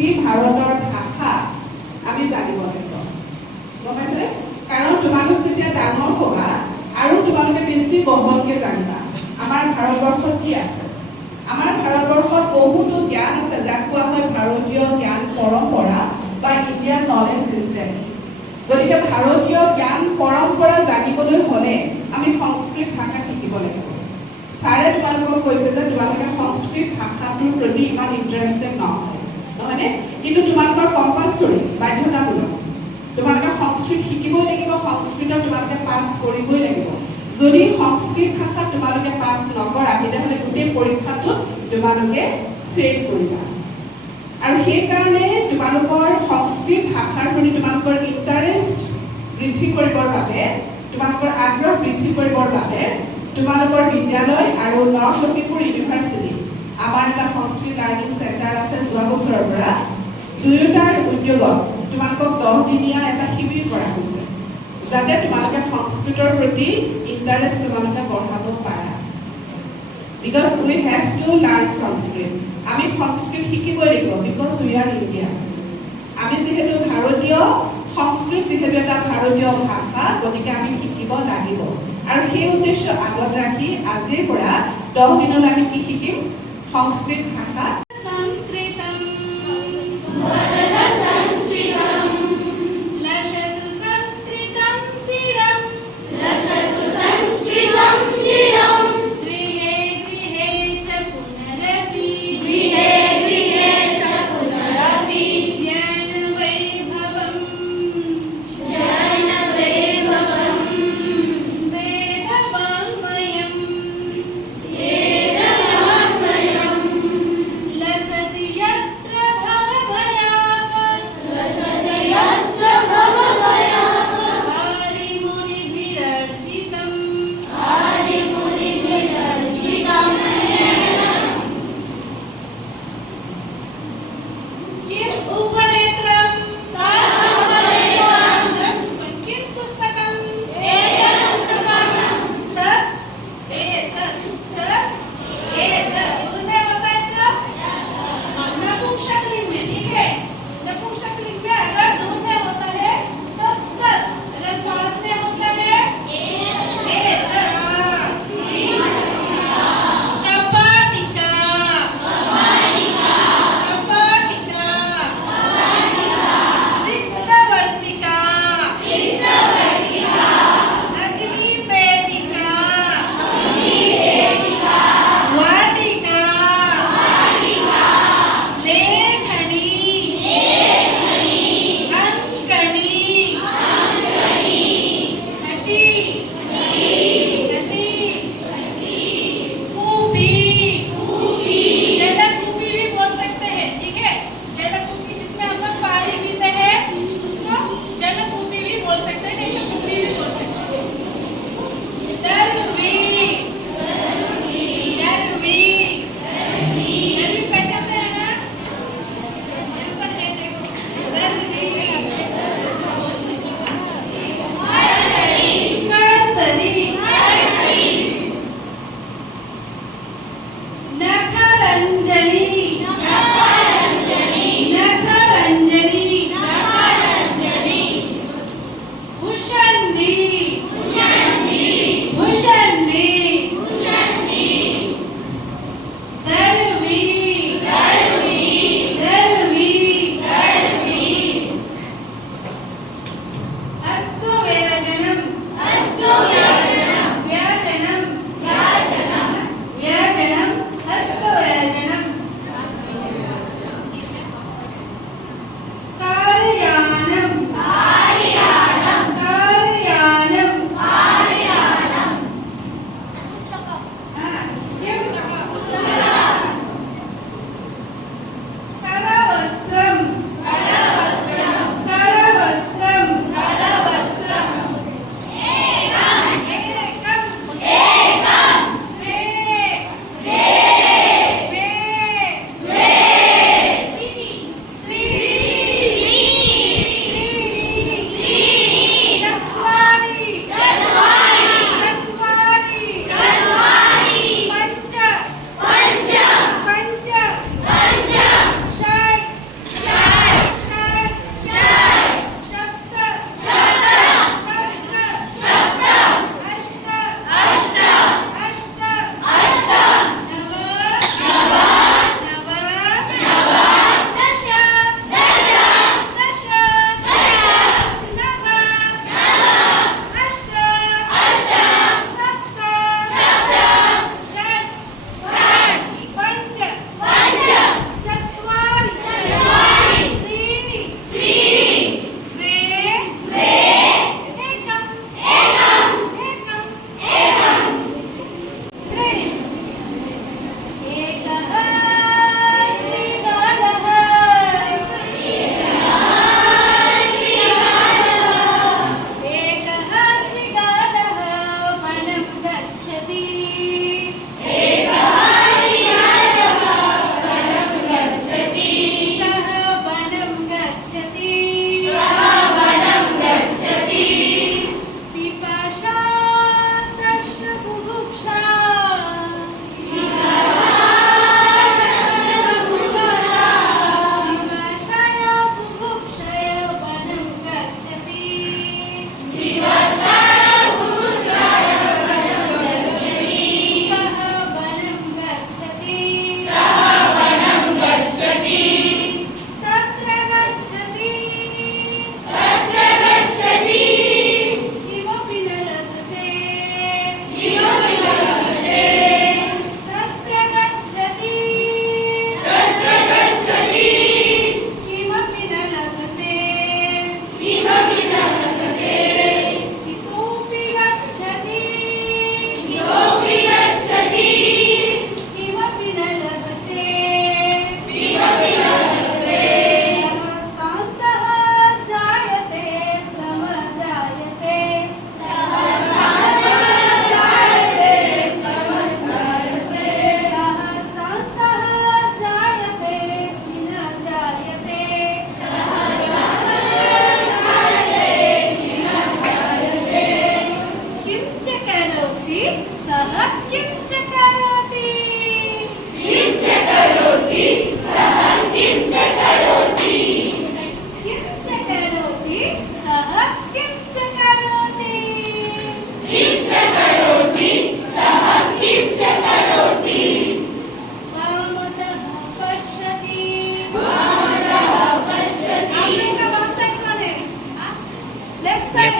সংস্কৃতি ভাৰতৰ ভাষা আমি জানিব লাগিব গম পাইছেনে কাৰণ তোমালোক যেতিয়া ডাঙৰ হ'বা আৰু তোমালোকে বেছি বহলকৈ জানিবা আমাৰ ভাৰতবৰ্ষত কি আছে আমাৰ ভাৰতবৰ্ষত বহুতো জ্ঞান আছে যাক কোৱা হয় ভাৰতীয় জ্ঞান পৰম্পৰা বা ইণ্ডিয়ান নলেজ চিষ্টেম গতিকে ভাৰতীয় জ্ঞান পৰম্পৰা জানিবলৈ হ'লে আমি সংস্কৃত ভাষা শিকিব লাগিব ছাৰে তোমালোকক কৈছে যে তোমালোকে সংস্কৃত ভাষাটোৰ প্ৰতি ইমান ইণ্টাৰেষ্টেড নহয়নে কিন্তু তোমালোকৰ কম্পালচৰি বাধ্যতামূলক তোমালোকে সংস্কৃত শিকিবই লাগিব সংস্কৃতত তোমালোকে পাছ কৰিবই লাগিব যদি সংস্কৃত ভাষাত তোমালোকে পাছ নকৰা তেতিয়াহ'লে গোটেই পৰীক্ষাটোত তোমালোকে ফেইল কৰিবা আৰু সেইকাৰণে তোমালোকৰ সংস্কৃত ভাষাৰ প্ৰতি তোমালোকৰ ইণ্টাৰেষ্ট বৃদ্ধি কৰিবৰ বাবে তোমালোকৰ আগ্ৰহ বৃদ্ধি কৰিবৰ বাবে তোমালোকৰ বিদ্যালয় আৰু নৰ্থ লখিমপুৰ ইউনিভাৰ্চিটি আমাৰ এটা সংস্কৃত লাৰ্ণিং চেণ্টাৰ আছে যোৱা বছৰৰ পৰা দুয়োটাৰ উদ্যোগত তোমালোকক 10 দিনীয়া এটা শিবিৰ কৰা হৈছে যাতে তোমালোকে সংস্কৃতৰ প্ৰতি ইণ্টাৰেষ্ট তোমালোকে বঢ়াব পাৰা because we have to learn Sanskrit আমি সংস্কৃত শিকিবই লাগিব because we are Indian আমি যেহেতু ভাৰতীয় সংস্কৃত যেহেতু এটা ভাৰতীয় ভাষা গতিকে আমি শিকিব লাগিব আৰু সেই উদ্দেশ্য আগত ৰাখি আজিৰ পৰা 10 দিনলৈ আমি কি শিকিম সংস্কৃত ভাষা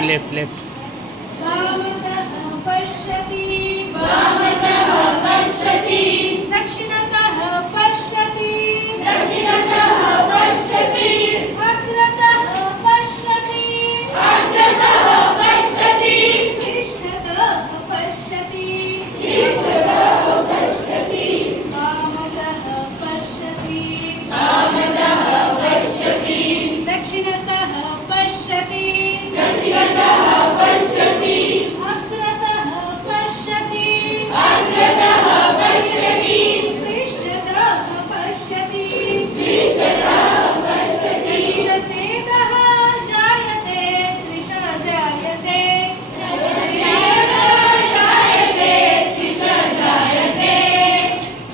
लेफ्ट वामतः पश्यति दक्षिणतः पश्यति अग्रतः पश्यति पृष्ठतः पश्यति वामतः पश्यति दक्षिणतः पश्यति अग्रतः पश्यति पृष्ठतः पश्यति रसेदः जायते त्रिषा जायते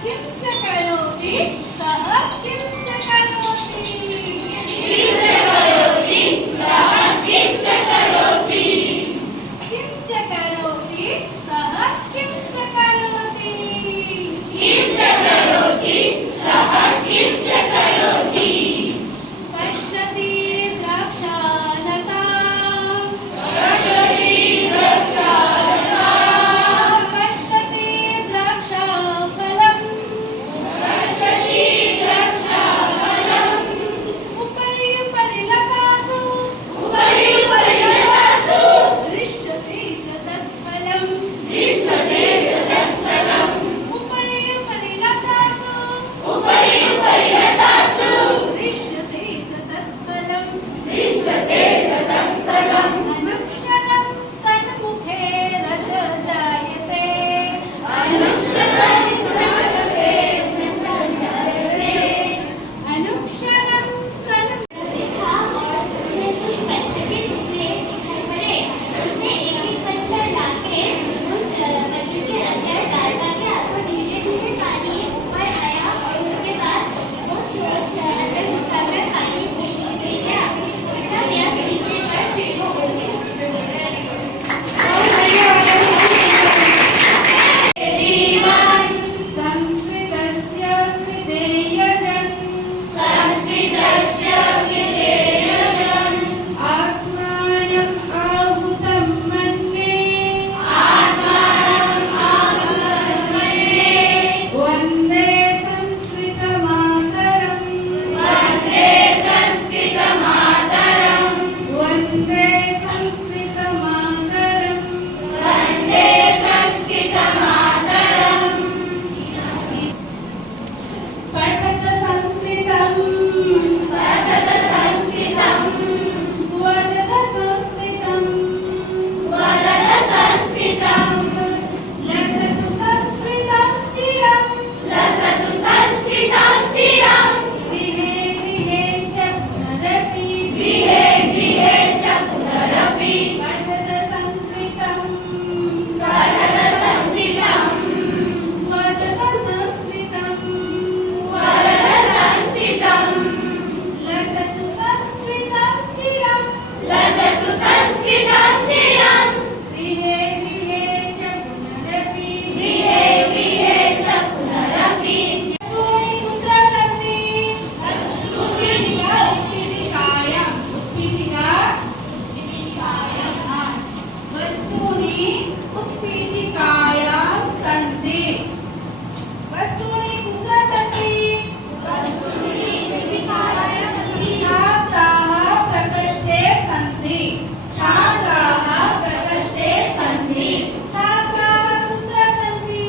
किं च करोति सः किं च करोति किं च करोति सः किं च करोति पश्यति द्राक्षालताम् पश्यति द्राक्षाफलम् उपरि परिलतासु दृश्यते च तत्फलम् उपरि परिलतासु दृश्यते च तत्फलम् अनुक्षणं तन्मुखे रस जायते अनुक्षणं तन्मुखे देखा और उसने कुछ पत्थर के टुकड़े दिखाई पड़े। उसने एक पत्थर लाके उस बल्ली के अंदर डाला गया तो धीरे धीरे पानी ऊपर आया और उसके बाद वो अंदर घुसकर पानी पी गया। उसका प्यास मिटने पर फिर वो उड़ गया। संस्कृतस्य कृतेयजन् आत्मानं आहूतं मन्ये वन्दे संस्कृतमातरम् वन्दे संस्कृतमातरम् पठत संस्कृतम् वदत संस्कृतम् लसतु संस्कृतं चिरम् गृहे गृहे च पुनरपि पठत संस्कृतम् वदत संस्कृतम् लसतु संस्कृतं चिरम् गृहे गृहे च पुनरपि तूणि कुत्र सन्ति उत्पीठिकायां वस्तूनि उत्पीठिकायां सन्ति वस्तूनि कुत्र सन्ति छात्राः प्रकोष्ठे सन्ति छात्राः कुत्र सन्ति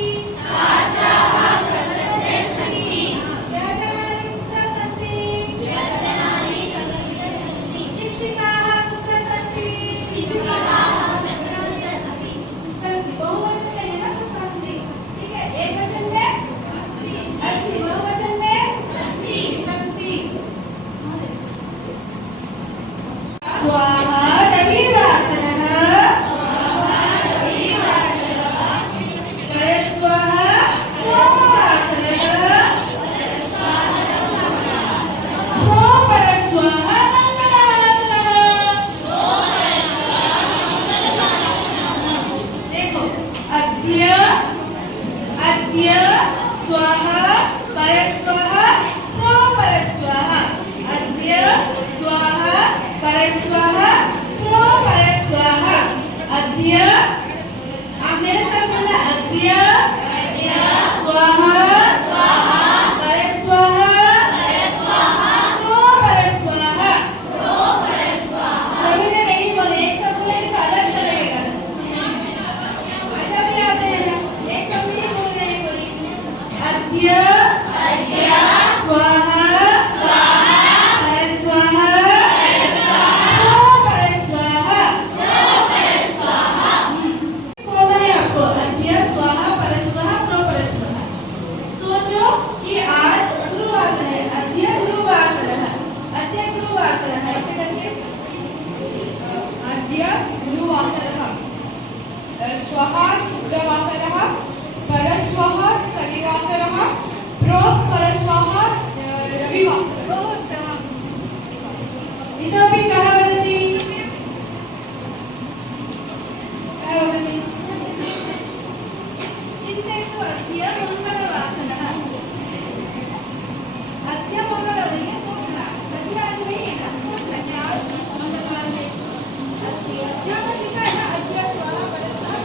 व्याकरणानि कुत्र सन्ति शिक्षिकाः कुत्र सन्ति सन्ति बहुवचन में है ना तो सन्ति ठीक है एकवचन में अस्ति बहुवचन में सन्ति स्वाहा रविवासरः परस्वः सोमवासरः प्रोपरस्वः मंगलवासरः देखो अद्य स्वः परस्वः प्रोपरस्वः अद्य स्वः परस्वः प्रोपरस्वः अद्य आप मेरे साथ बोलना अद्य स्वाहा परस्वाहा सभी ने नहीं बोले, एक साथ बोलेंगे तो अलग लगेगा। मजा भी आता है ना, एक साथ नहीं बोल रहे हैं कोई। अद्य स्वाहा परस्वाहा बोलना है आपको अद्य स्वाहा परस्वाहा परस्वाहा। सोचो कि आज गुरुवासर है, अद्य गुरुवासरः, अद्य गुरुवासरः, ऐसे करके अद्य गुरुवासरः श्वः शुक्रवासरः परश्वः शनिवासरः परश्वः रविवासरः। इतोपि कः वदति? कः वदति? चिन्तयतु अद्य मङ्गलवासरः, अद्य मङ्गलवासरः, सोचना सत्याग्रह नहीं है ना, सोचना मंगलवार में यहाँ पर लिखा है ना अद्य स्वाहा परस्वाहा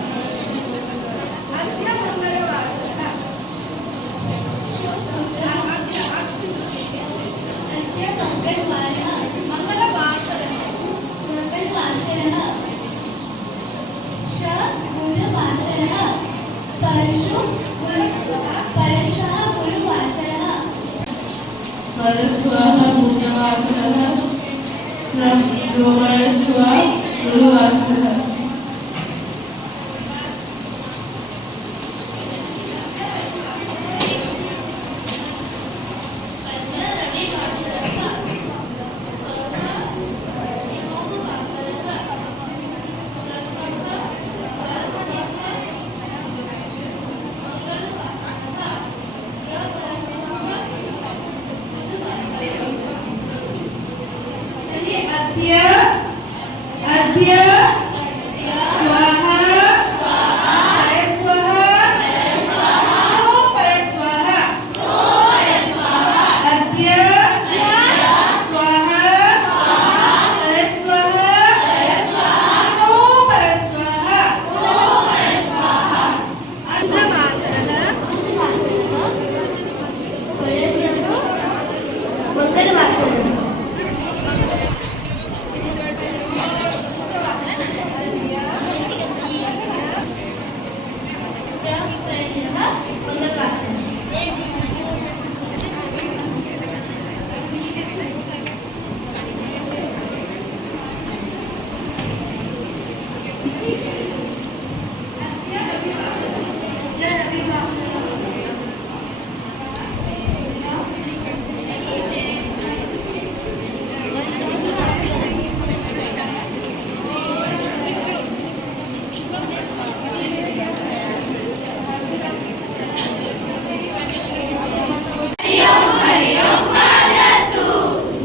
अद्य मंगलवासरः। अद्य मंगलवारः मंगलवासरः मंगलवासरः गुरुवासरः परश्वः गुरुवासरः परश्वः बुधवासरः परश्वः गुरुवासरः। चलिए अद्य स्वाहा परस्वाहा अद्य स्वाहा परस्वाहा मंगलवासरः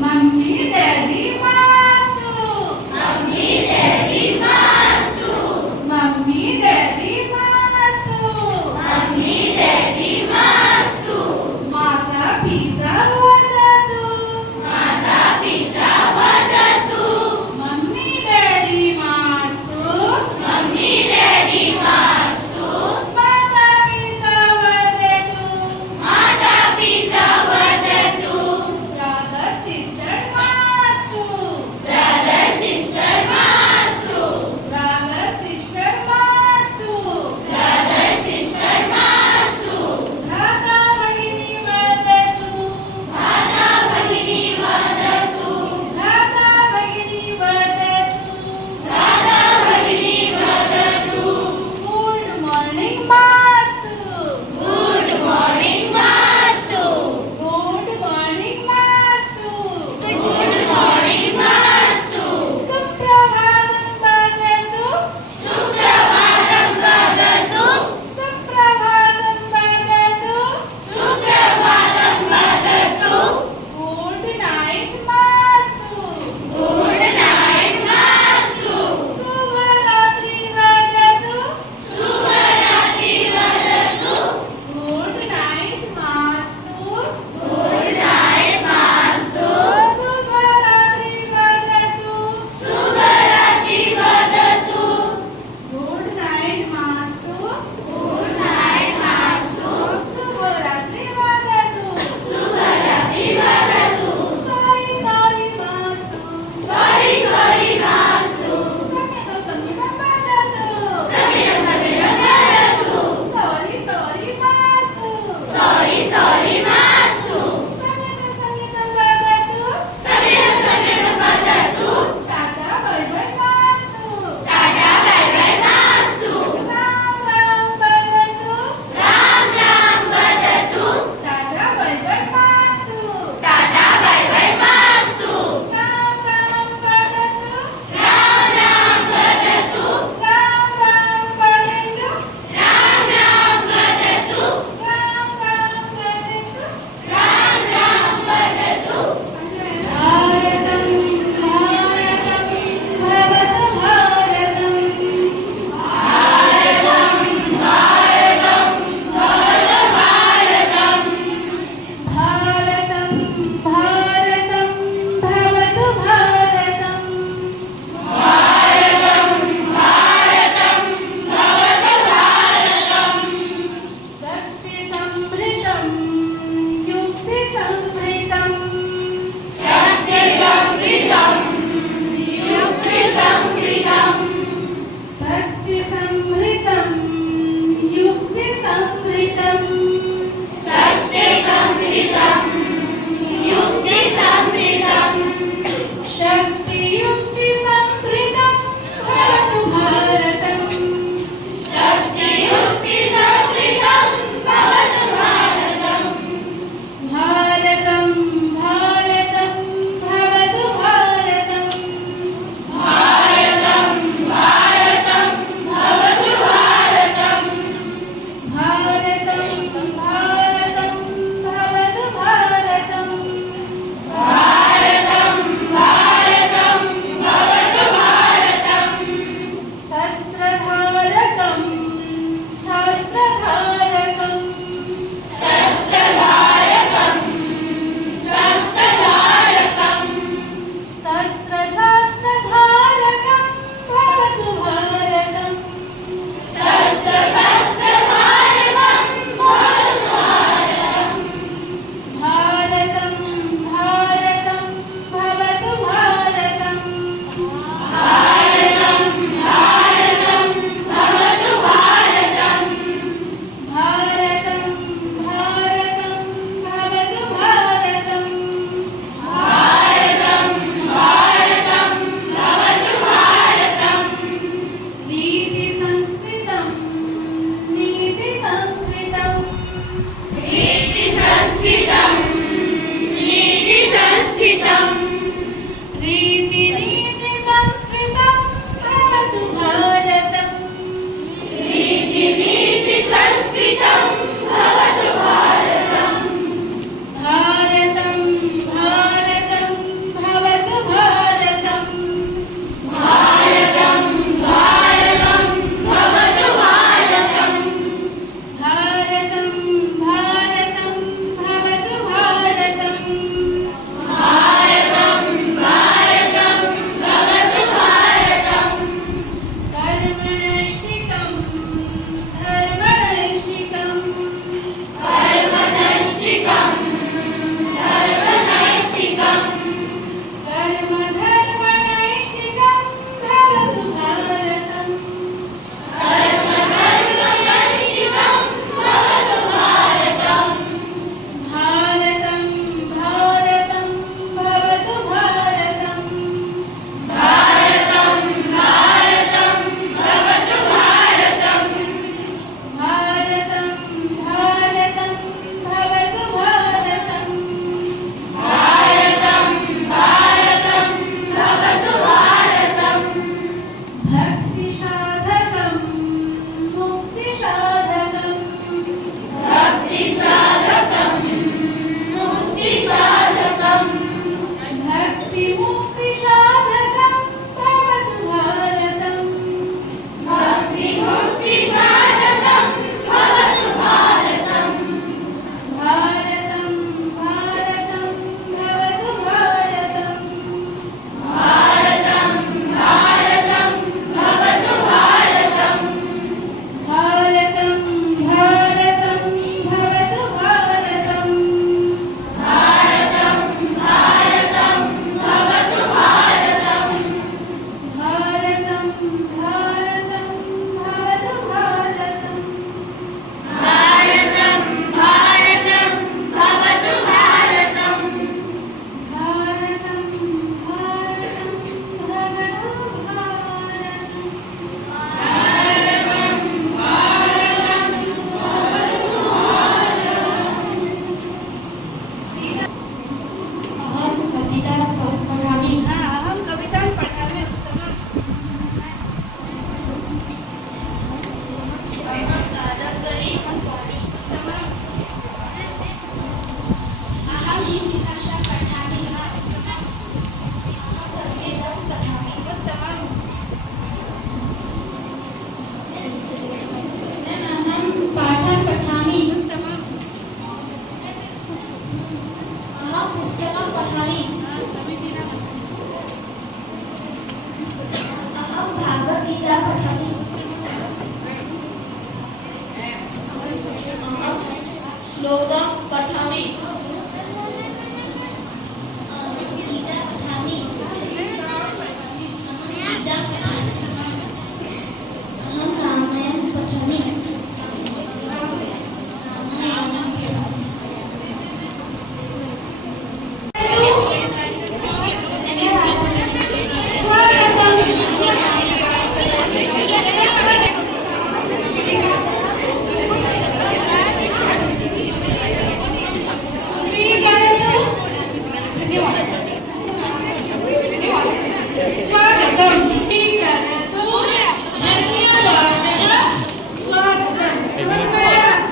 मम्मी डैडी मास्तु भक्तिमुक्तिसाधकं भवतु भारतम् भक्तिमुक्तिसाधकं भवतु भारतम् भारतं भारतं भवतु भारतम् भारतं भारतं भवतु भारतम् भारतं भारतं भवतु भारतम् भारतं भारतं भवतु भारतम् भारतं भारतं भवतु भारतम् भारतं भारतं भवतु भारतम् भारतं भारतं भवतु अहं कविता पठामि अहं कवितां पठामि उत्तमम् अहं कादम्बरीं पठामि अहं हिन्दीभाषा पठामि संस्कृतं पठामि उत्तमम् अहं पाठं पठामि उत्तमम् अहं पुस्तकं पठामि समीचीनम् अहं भगवद्गीता पठामि अहं श्लोकं पठामि अहं गीता पठामि अहं रामायणं पठामि स्वागतं स्वीकरोतु धन्यवादः स्वागतं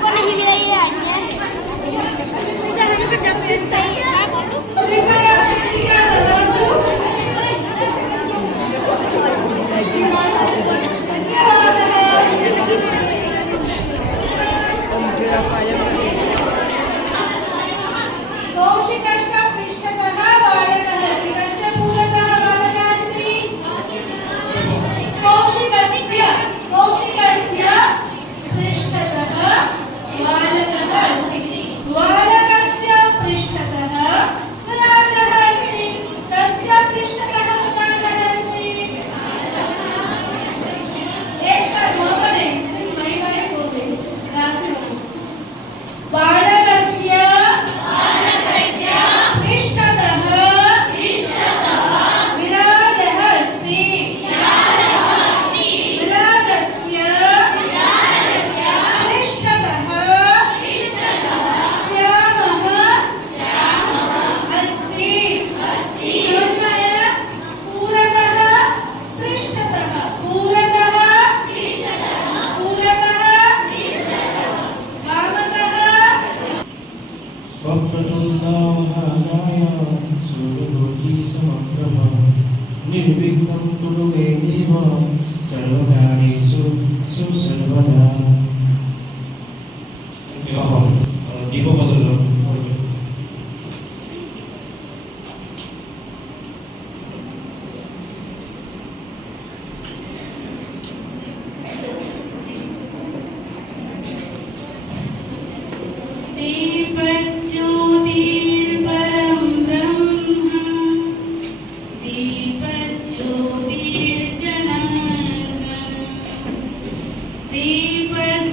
को नहीं मिला ये आज्ञा सर हमको जस्टिस सही है बोलो कृपया प्रतिज्ञा ददातु कौशिकस्य पृष्ठतः बालकः अस्ति कस्य पुरतः बालकः अस्ति कौशिकस्य पृष्ठतः बालकः अस्ति बालकस्य पृष्ठतः राजः अस्ति कस्य पृष्ठतः राजः अस्ति एक साथ वहाँ पर महिलाएं बोल रही ध्यान से सुनो बालकस्य पृष्ठतः विराजः अस्ति विराजस्य पृष्ठतः श्यामः अस्ति समझ में आया ना? पूरतः पृष्ठतः पूरतः वामतः वक्रतुण्डमहाकाय सूर्यकोटिसमप्रभा निर्विघ्नं कुरु मे देव सर्वकार्येषु सर्वदा अहं दीपप्रज्वलनं दीपज्योतिर्परं ब्रह्म दीपज्योतिर्जनार्दन दीपज्योतिर्परं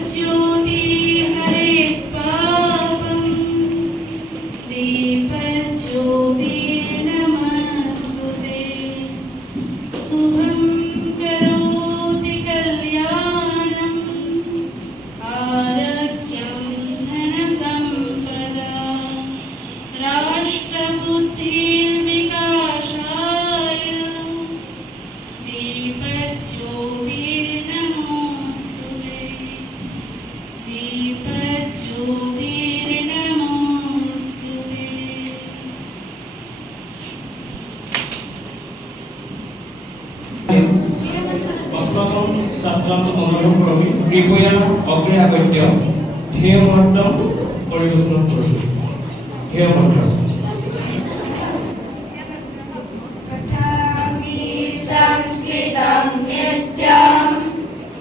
ছাত্ৰান্ত মনোৰম কৰমি কৃপয়া অগ্ৰে আগত্য ধ্যেয় মন্ত্ৰ পৰিবেশন কৰোঁ ধ্যেয় মন্ত্ৰ पठामि संस्कृतं नित्यं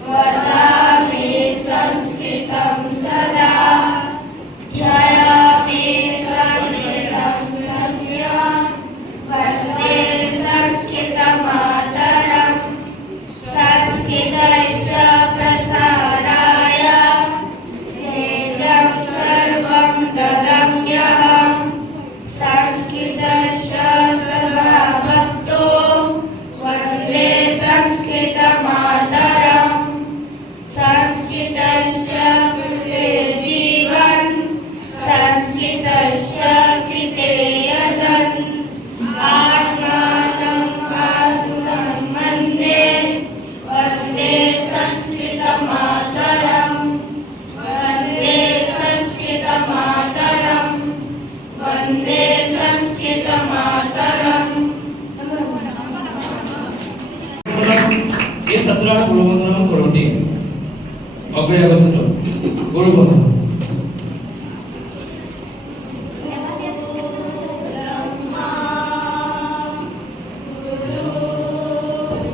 वदामि संस्कृतं सदा ध्यायामि संस्कृतं सत्यं वन्दे संस्कृतमातरं संस्कृतस्य प्रसाराय तेजं सर्वं ददम्यहम् संस्कृतस्य सदा भक्तो वन्दे संस्कृतमातरम् संस्कृतस्य कृते जीवन् संस्कृतस्य कृते यजन् आत्मानं मन्ये वन्दे संस्कृतमातरम् वन्दे संस्कृतमातरम् वन्दे संस्कृतमातरम् ये सत्रह गुरुवंदनम करोति अग्रे आगच्छतु गुरुवंदनम ब्रह्मा गुरु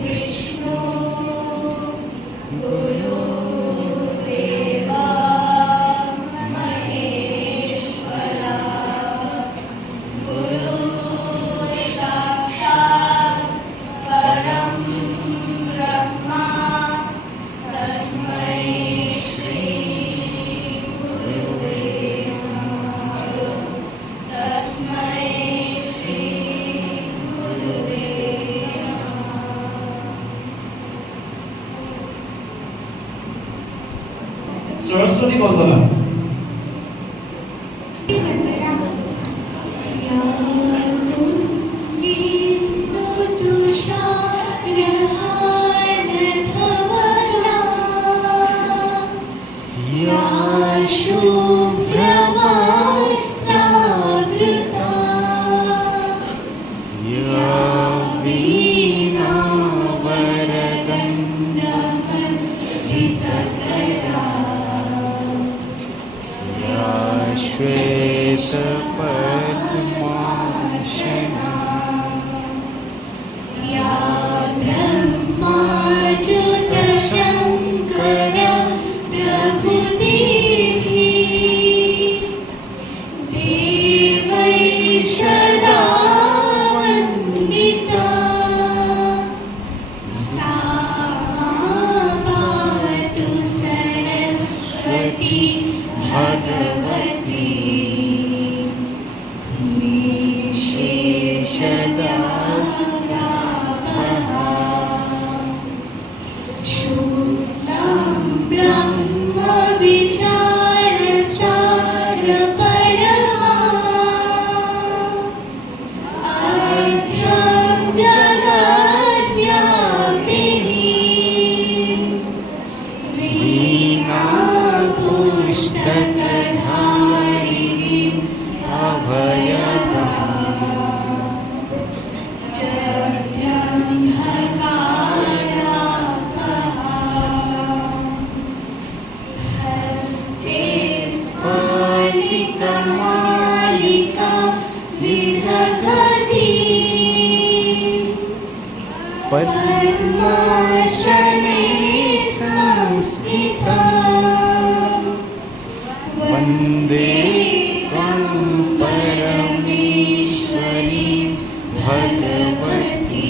विष्णु गुरुदेवा महेश्वरा गुरु साक्षात् परं ब्रह्मा तस्मै श्री गुरुवे नमः तस्मै श्री गुरुवे नमः सरस्वती वंदना शुभ्रवस्त्रावृता या वीणा वरदण्डमण्डितकरा या श्वेतपद्मासना या ब्रह्माच्युतशङ्कर प्रभुदेवी देवै सदा वन्दिता सा पातु सरस्वती भगवती निषेचदापहा शुक्लं ब्रह्मविचारसारपरमा आद्यं जगद्व्यापिनी वीणापुस्तकधारिणीं अभयदा हस्ते स्फालिकमालिका विदधती पद्मासने संस्थिता वन्दे त्वं परमेश्वरी भगवती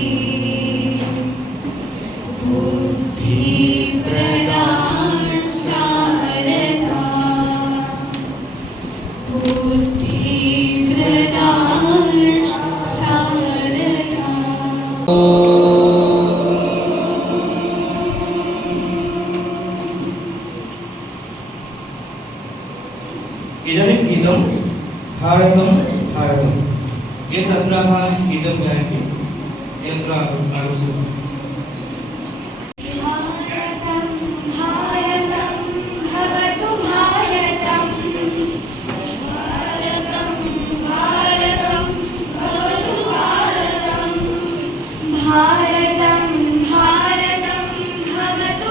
बुद्धिप्रदान सारदा बुद्धिप्रदान सारदा इदानीं गीतं भारतं भारतं ये छात्राः गीतं गायन्ति यत्र आगच्छतु भारतं भारतं भवतु भारतं भारतं भारतं भवतु भारतं भारतं भारतं भवतु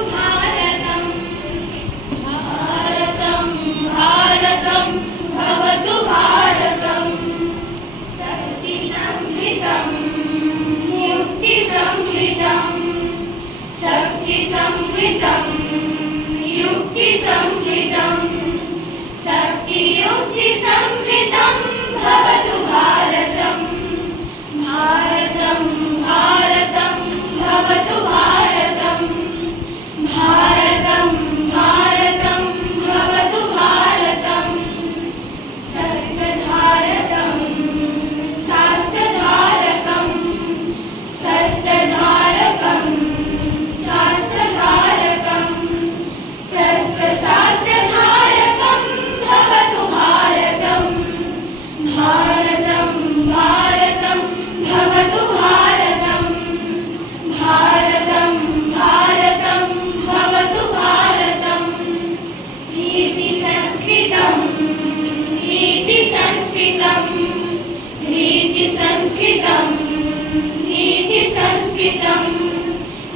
संस्कृतं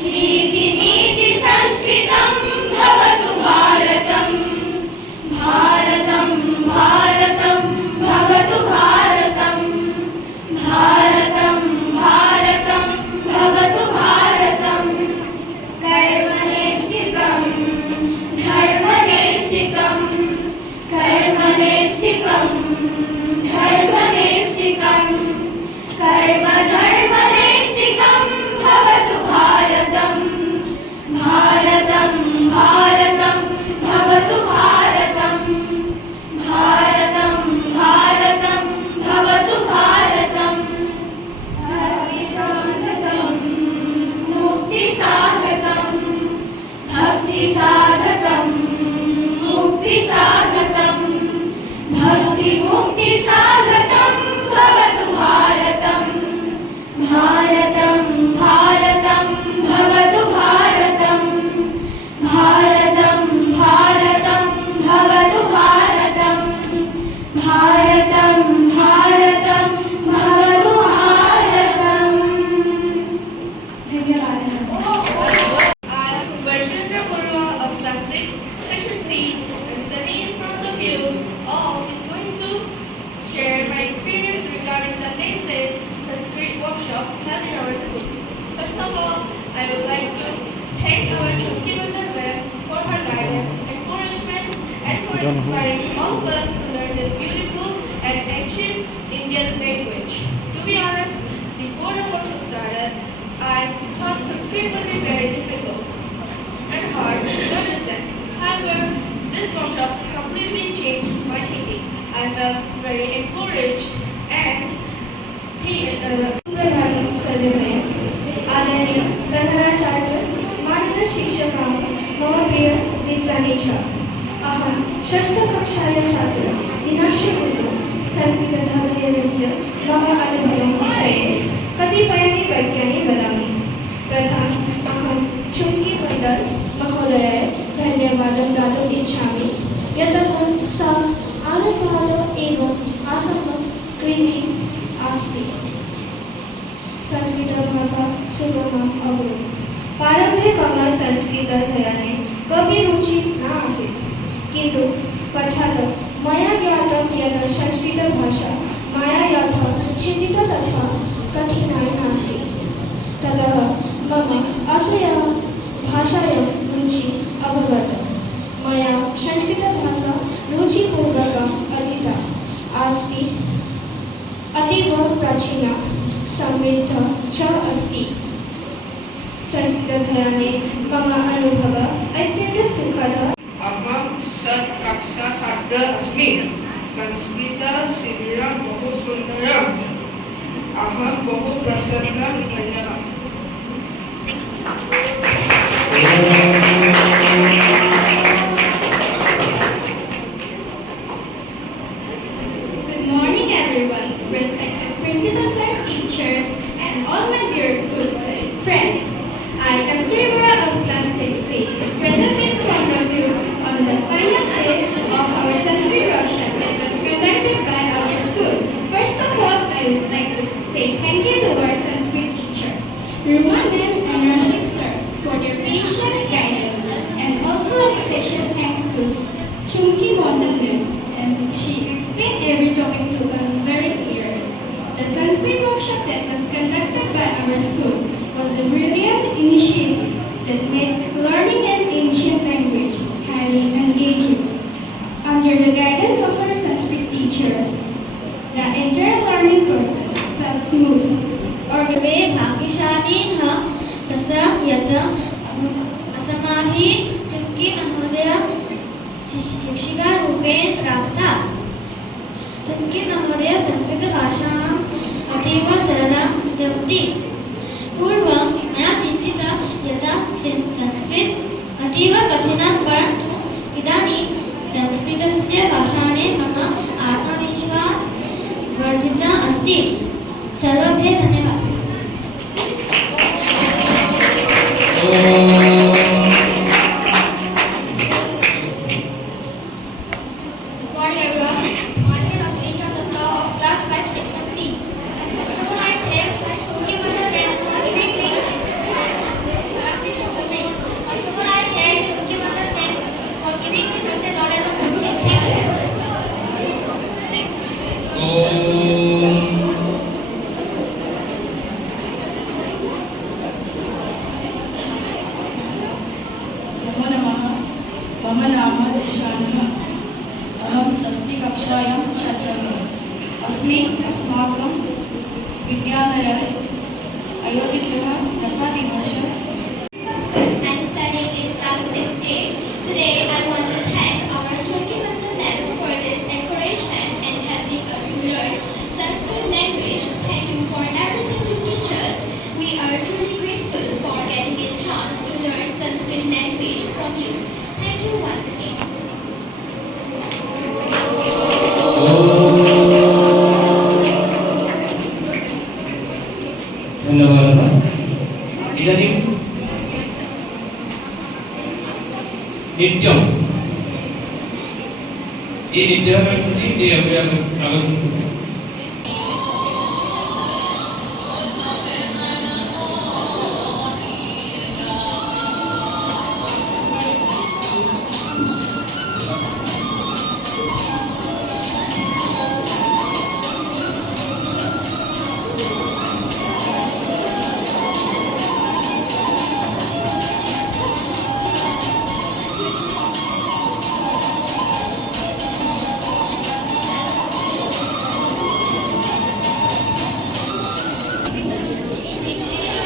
नीति संस्कृतं भवतु भारतं भारतं भारतं भवतु भारतं भारतं भारतं भवतु भारतं कर्मणेष्ठिकं धर्मणेष्ठिकं कर्मणेष्ठिकं धर्मणेष्ठिकं कर्म धर्मणेष्ठिकं भवतु भारतं भारतं भारतं भवतु भारतं भारतं भारतं भवतु भारतं भक्तिसाधकं मुक्तिसाधकं भक्तिसाधकं मुक्तिसाधकं भक्तिमुक्तिसाधकं भवतु भारतं भारतं भारतं भवतु भारतं भारतं भारतं भवतु भारतं भारतं भारतं भवतु भारतम् धन्यवादः I, Varshendra Murwa of Class 6, Section C, am standing in front of you all is going to share my experience regarding the named Sanskrit workshop held in our school. First of all, I would like to thank our Chumki Bandhan ma'am for her guidance, encouragement, and for inspiring all of us to learn this beautiful and ancient Indian language. To be honest, before the workshop started, I thought Sanskrit would be very difficult and hard to understand. However, this workshop completely changed my thinking. I felt very encouraged and प्रधानं सर्वमय आदरणीय प्रधानाचार्य माननीय शिक्षकाः मम प्रिय मित्राणि च अहं षष्ठकक्षायाः छात्रा दिनस्य पूर्वं संस्कृतध्ययनस्य मम अनुभवं विषये कतिपयानि वाक्यानि वदामि प्रथमम् अहं चुम्की मण्डल महोदयाय धन्यवादं दातुम् इच्छामि यतः सा आरम्भात् एव आसक्तिः अस्ति संस्कृतभाषा सुगमा अभूत् प्रारम्भे मम संस्कृताध्ययने कोऽपि रुचिः न आसीत् किन्तु पश्चात् मया ज्ञातं यत् संस्कृतभाषा मया यथा चिन्तिता तथा कठिना नास्ति ततः मम अस्याः भाषायां रुचिः अभवत् मया संस्कृतभाषा रुचिपूर्वकम् अधीता अस्ति अतीव प्राचीना समृद्धा च अस्ति संस्कृताध्ययने मम अनुभवः अत्यन्तं सुखदः अहं षट्कक्षा छात्र अस्मि संस्कृतशिबिरं बहु सुन्दरम् अहं बहु प्रसन्नं धन्यवादः Good morning, everyone. Respected principal, sir, teachers, and all my dear school friends. I, Kasturi Bora of Class 6C, is present in front of you on the final day of our Sanskrit workshop that was conducted by our school. First of all, I would like to say thank you to our Sanskrit teachers, Ruman ma'am and Ranalik sir, for their patient guidance, and also a special thanks to Chumki Mondal ma'am, as she explained every topic to us very clearly. The Sanskrit workshop that was conducted by our school was a brilliant initiative that made learning an ancient language highly engaging. Under the guidance of our Sanskrit teachers, the entire learning process felt smooth. वे भाग्यशालीनः तथा यत् अस्माभिः चुम्की महोदय शिक्षिकारूपेण प्राप्ता चुम्की महोदय संस्कृतभाषाम् अतीव सरला कृतवती पूर्वं मया चिन्तितं यत् संस्कृत अतीव कठिनं परन्तु इदानीं संस्कृतस्य भाषणे मम आत्मविश्वासः वर्धितः अस्ति सर्वेभ्यः धन्यवादः Class 5 Section C. First of all, I thank Chumki Mandal for giving मम नाम ईशानः अहं षष्ठीकक्षायां छात्रः अस्मि अस्माकं विद्यालये आयोजितः दशदिवसः And studying in class 6A. Today I want to thank our Shakti-Bandhan ma'am for this encouragement and helping us to learn Sanskrit language. Thank you for everything you teach us. We are truly grateful for getting a chance to learn Sanskrit language from you. Thank you once again. धन्यवादः इदानीं नित्यम् ये नृत्यं सन्ति ते अग्रे आगच्छन्तु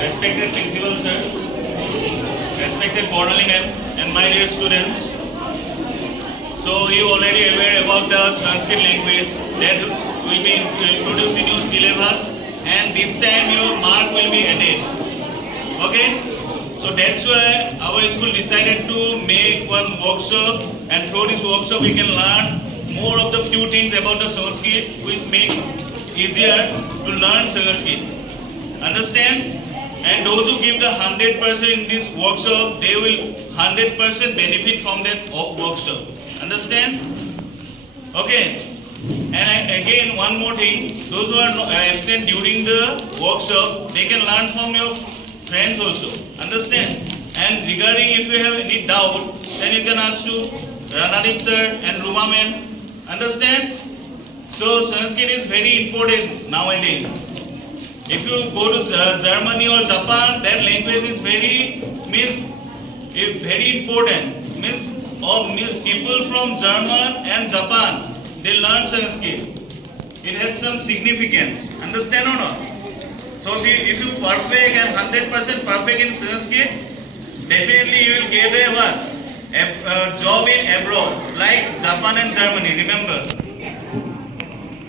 Respected Principal Sir, respected Borderling and my dear students. So you already aware about the Sanskrit language that will be introduced in your syllabus, and this time your mark will be added. Okay? So that's why our school decided to make one workshop, and through this workshop we can learn more of the few things about the Sanskrit which make easier to learn Sanskrit. Understand? And those who give the 100% in this workshop, they will 100% benefit from that workshop. Understand? Okay. And again, one more thing. Those who are absent during the workshop, they can learn from your friends also. Understand? And regarding if you have any doubt, then you can ask to Ranadip sir and Ruma ma'am. Understand? So Sanskrit is very important nowadays. If you go to Germany or Japan, that language is very important. Means people from German and Japan, they learn Sanskrit. It has some significance. Understand or not? So if you perfect and 100% perfect in Sanskrit, definitely you will get a what? A job in abroad, like Japan and Germany. Remember.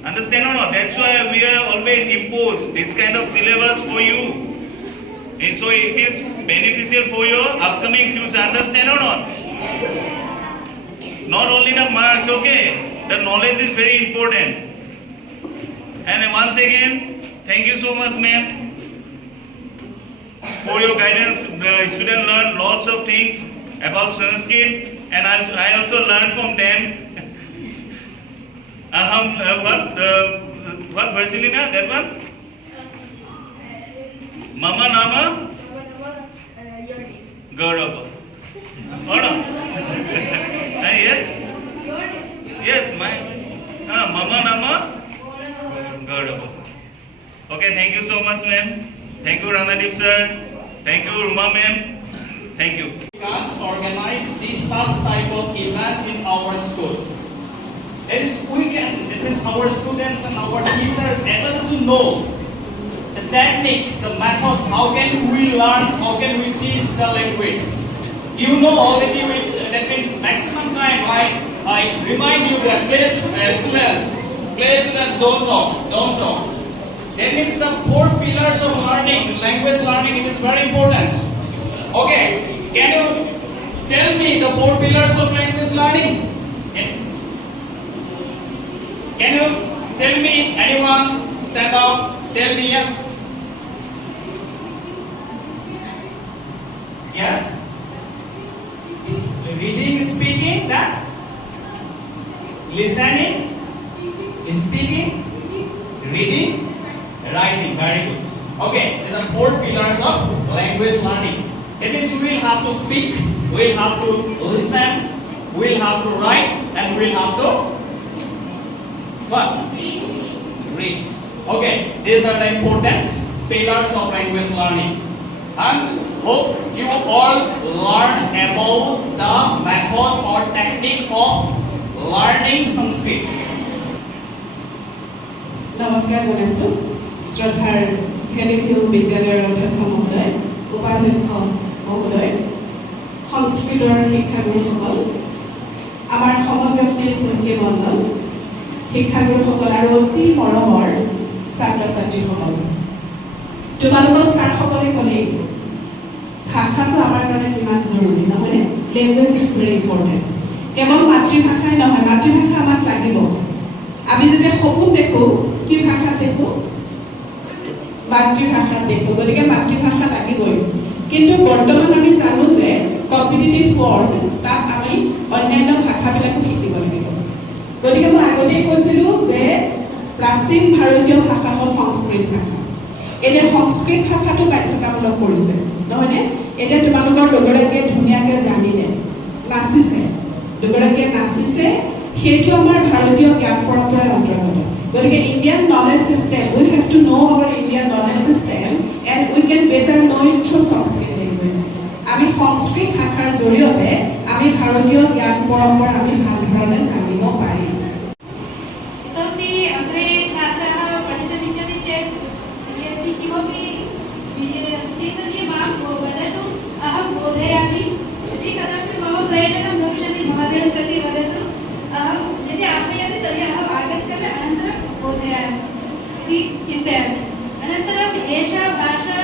Understand or not? That's why we are always impose this kind of syllabus for you. And so it is beneficial for your upcoming future. Understand or not? Not only the marks, okay? The knowledge is very important. And once again, thank you so much, ma'am, for your guidance. The students learn lots of things about Sanskrit, and I also learned from them. What Virgilina? That one? Mama Nama? Gaurava. Or no? Yes? Yes, my. Mama Nama? Gaurava. Okay, thank you so much, ma'am. Thank you, Ranadip sir. Thank you, Ruma ma'am. Thank you. We can't organize this such type of event in our school. That is weekend. It means our students and our teachers able to know the technique, the methods, how can we learn, how can we teach the language. You know already that means maximum time I remind you that please students don't talk. That means the 4 pillars of learning, language learning, it is very important. Okay, can you tell me the 4 pillars of language learning? Can you tell me, anyone, stand up, tell me yes. Yes? Reading, speaking, that? Listening, speaking, reading, writing, very good. Okay, these are 4 pillars of language learning. That means we will have to speak, we will have to listen, we will have to write, and we will have to what? Read. Okay, these are the important pillars of language learning. and hope you all learn about the method or technique of learning Sanskrit. নমস্কাৰ জনাইছোঁ শ্ৰদ্ধাৰ ভেলিভিউ বিদ্যালয়ৰ অধ্যক্ষ মহোদয়, উপাধ্যক্ষ মহোদয়, সংস্কৃতৰ শিক্ষাগুৰুসকল, আমাৰ সমব্যক্তি চহী মণ্ডল, শিক্ষাগুৰুসকল আৰু অতি মৰমৰ ছাত্ৰ ছাত্ৰীসকল, তোমালোকৰ ছাৰসকলে ক'লেই ভাষাটো আমাৰ কাৰণে কিমান জৰুৰী নহয়নে? Language is very important. কেৱল মাতৃভাষাই নহয়, মাতৃভাষা আমাক লাগিব। আমি যেতিয়া সপোন দেখোঁ কি ভাষাত দেখোঁ? মাতৃভাষাত দেখোঁ। গতিকে মাতৃভাষা লাগিবই। কিন্তু বৰ্তমান আমি জানো যে কম্পিটিটিভ ৱৰ্ল্ড, তাত আমি অন্যান্য ভাষাবিলাকো শিকিব লাগিব। গতিকে মই আগতেই কৈছিলোঁ যে প্ৰাচীন ভাৰতীয় ভাষা হ'ল সংস্কৃত ভাষা। এতিয়া সংস্কৃত ভাষাটো বাধ্যতামূলক কৰিছে নহয়নে? এতিয়া তোমালোকৰ দুগৰাকীয়ে ধুনীয়াকৈ জানিলে, নাচিছে, দুগৰাকীয়ে নাচিছে, সেইটো আমাৰ ভাৰতীয় জ্ঞান পৰম্পৰাৰ অন্তৰ্গত। গতিকে Indian knowledge system, we have to know' our Indian knowledge system and we can better know' it through Sanskrit language. আমি সংস্কৃত ভাষাৰ জৰিয়তে আমি ভাৰতীয় জ্ঞাन পৰম্পৰা আমি ভাল ধৰণে জানিব পাৰিম। इतोपि अग्रे छात्राः पठितुमिच्छति चेत् यदि किमपि अस्ति तर्हि मां वदतु, अहं बोधयामि। यदि कदापि मम प्रयोजनं भविष्यति महोदयं प्रति वदतु, अहं यदि आह्वयति तर्हि अहम् आगच्छामि, अनन्तरं बोधयामि इति चिन्तयामि। अनन्तरम् एषा भाषा